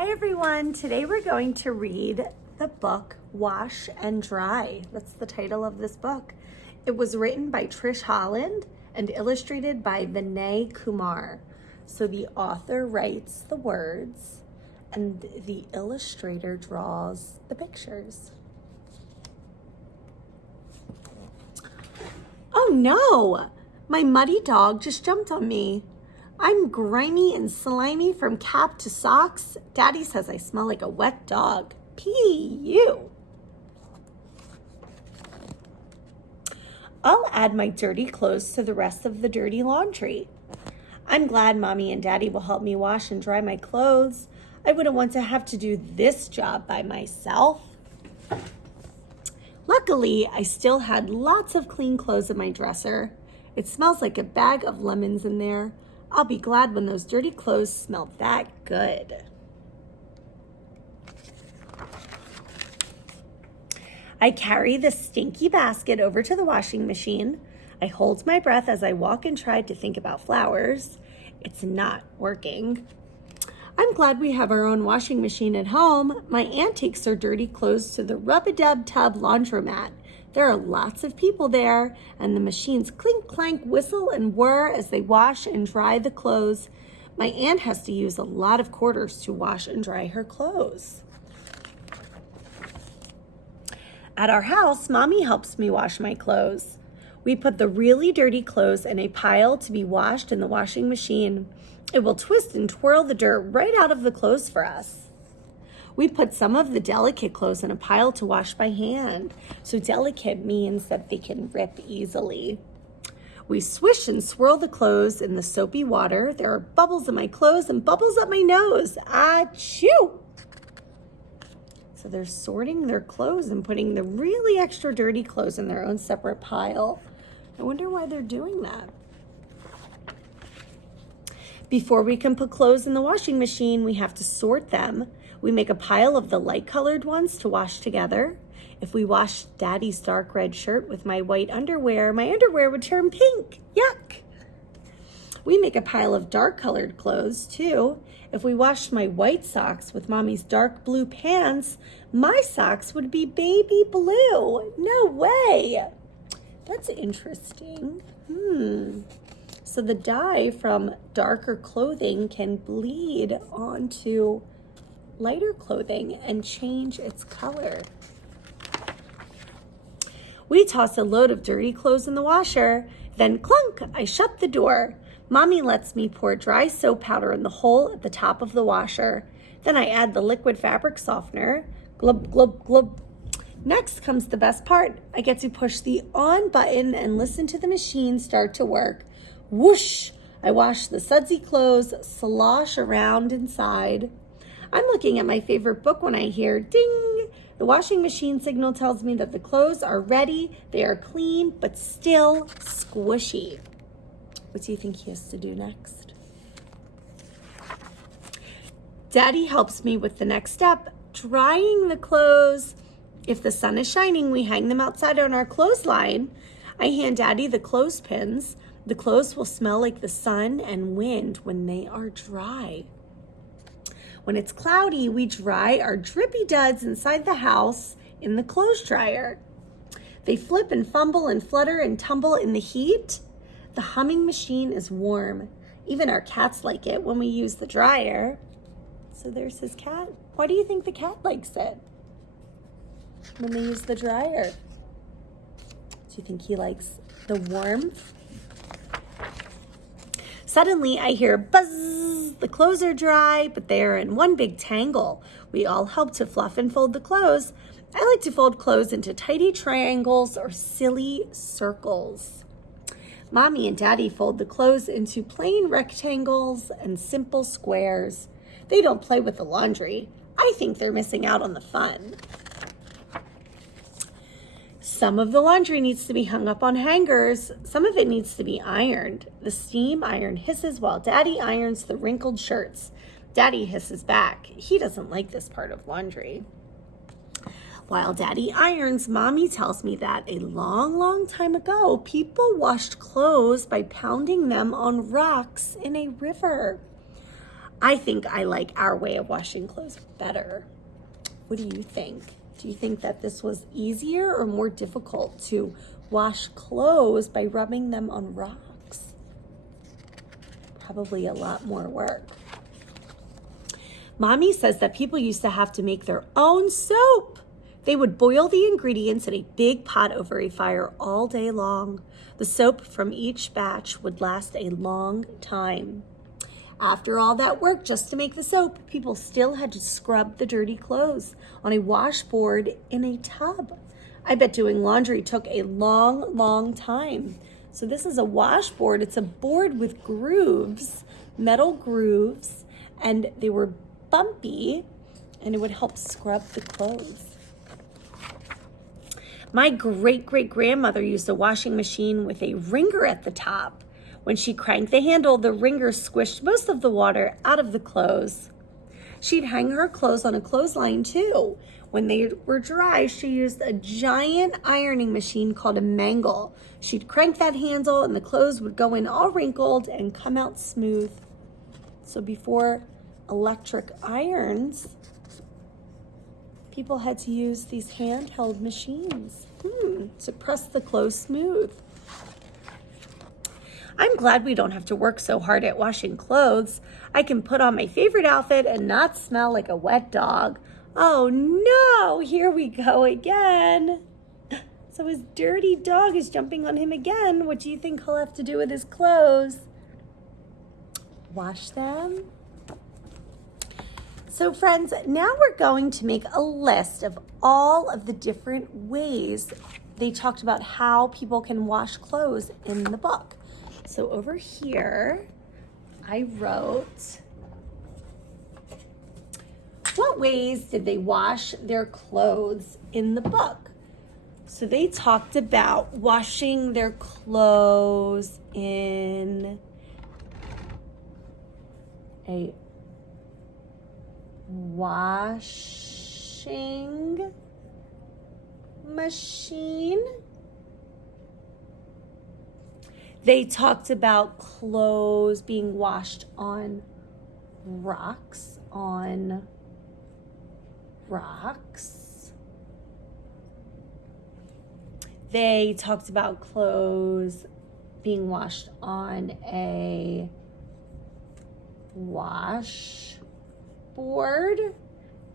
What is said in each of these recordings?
Hi everyone, today we're going to read the book Wash and Dry. That's the title of this book. It was written by Trish Holland and illustrated by Vinay Kumar. So the author writes the words and the illustrator draws the pictures. Oh no! My muddy dog just jumped on me. I'm grimy and slimy from cap to socks. Daddy says I smell like a wet dog. P.U. I'll add my dirty clothes to the rest of the dirty laundry. I'm glad Mommy and Daddy will help me wash and dry my clothes. I wouldn't want to have to do this job by myself. Luckily, I still had lots of clean clothes in my dresser. It smells like a bag of lemons in there. I'll be glad when those dirty clothes smell that good. I carry the stinky basket over to the washing machine. I hold my breath as I walk and try to think about flowers. It's not working. I'm glad we have our own washing machine at home. My aunt takes her dirty clothes to the rub-a-dub-tub laundromat. There are lots of people there, and the machines clink, clank, whistle, and whir as they wash and dry the clothes. My aunt has to use a lot of quarters to wash and dry her clothes. At our house, Mommy helps me wash my clothes. We put the really dirty clothes in a pile to be washed in the washing machine. It will twist and twirl the dirt right out of the clothes for us. We put some of the delicate clothes in a pile to wash by hand. So delicate means that they can rip easily. We swish and swirl the clothes in the soapy water. There are bubbles in my clothes and bubbles up my nose. Achoo! So they're sorting their clothes and putting the really extra dirty clothes in their own separate pile. I wonder why they're doing that. Before we can put clothes in the washing machine, we have to sort them. We make a pile of the light-colored ones to wash together. If we wash Daddy's dark red shirt with my white underwear, my underwear would turn pink. Yuck! We make a pile of dark-colored clothes, too. If we washed my white socks with Mommy's dark blue pants, my socks would be baby blue. No way! That's interesting. So the dye from darker clothing can bleed onto lighter clothing and change its color. We toss a load of dirty clothes in the washer, then clunk, I shut the door. Mommy lets me pour dry soap powder in the hole at the top of the washer. Then I add the liquid fabric softener. Glub, glub, glub. Next comes the best part. I get to push the on button and listen to the machine start to work. Whoosh! I wash the sudsy clothes, slosh around inside. I'm looking at my favorite book when I hear ding. The washing machine signal tells me that the clothes are ready. They are clean, but still squishy. What do you think he has to do next? Daddy helps me with the next step, drying the clothes. If the sun is shining, we hang them outside on our clothesline. I hand Daddy the clothespins. The clothes will smell like the sun and wind when they are dry. When it's cloudy, we dry our drippy duds inside the house in the clothes dryer. They flip and fumble and flutter and tumble in the heat. The humming machine is warm. Even our cats like it when we use the dryer. So there's his cat. Why do you think the cat likes it when they use the dryer? Do you think he likes the warmth? Suddenly, I hear buzz. The clothes are dry, but they are in one big tangle. We all help to fluff and fold the clothes. I like to fold clothes into tidy triangles or silly circles. Mommy and Daddy fold the clothes into plain rectangles and simple squares. They don't play with the laundry. I think they're missing out on the fun. Some of the laundry needs to be hung up on hangers. Some of it needs to be ironed. The steam iron hisses while Daddy irons the wrinkled shirts. Daddy hisses back. He doesn't like this part of laundry. While Daddy irons, Mommy tells me that a long, long time ago, people washed clothes by pounding them on rocks in a river. I think I like our way of washing clothes better. What do you think? Do you think that this was easier or more difficult to wash clothes by rubbing them on rocks? Probably a lot more work. Mommy says that people used to have to make their own soap. They would boil the ingredients in a big pot over a fire all day long. The soap from each batch would last a long time. After all that work just to make the soap, people still had to scrub the dirty clothes on a washboard in a tub. I bet doing laundry took a long, long time. So this is a washboard. It's a board with grooves, metal grooves, and they were bumpy, and it would help scrub the clothes. My great-great-grandmother used a washing machine with a wringer at the top. When she cranked the handle, the wringer squished most of the water out of the clothes. She'd hang her clothes on a clothesline too. When they were dry, she used a giant ironing machine called a mangle. She'd crank that handle and the clothes would go in all wrinkled and come out smooth. So before electric irons, people had to use these handheld machines to press the clothes smooth. I'm glad we don't have to work so hard at washing clothes. I can put on my favorite outfit and not smell like a wet dog. Oh no, here we go again. So his dirty dog is jumping on him again. What do you think he'll have to do with his clothes? Wash them? So friends, now we're going to make a list of all of the different ways they talked about how people can wash clothes in the book. So over here, I wrote, what ways did they wash their clothes in the book? So they talked about washing their clothes in a washing machine. They talked about clothes being washed on rocks, They talked about clothes being washed on a washboard,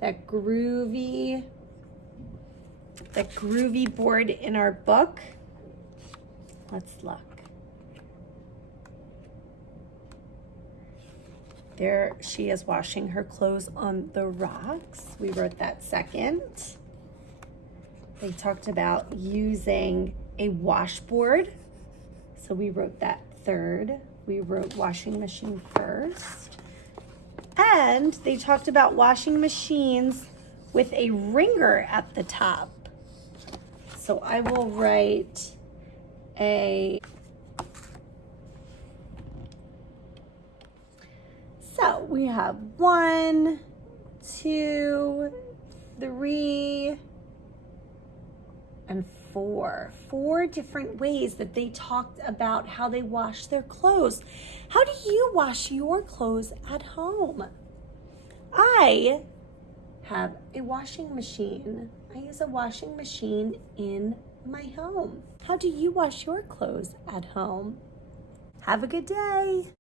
that groovy board in our book. Let's look. There she is washing her clothes on the rocks. We wrote that second. They talked about using a washboard. So we wrote that third. We wrote washing machine first. And they talked about washing machines with a wringer at the top. So I will write So we have 1, 2, 3, and 4. 4 different ways that they talked about how they wash their clothes. How do you wash your clothes at home? I have a washing machine. I use a washing machine in my home. How do you wash your clothes at home? Have a good day.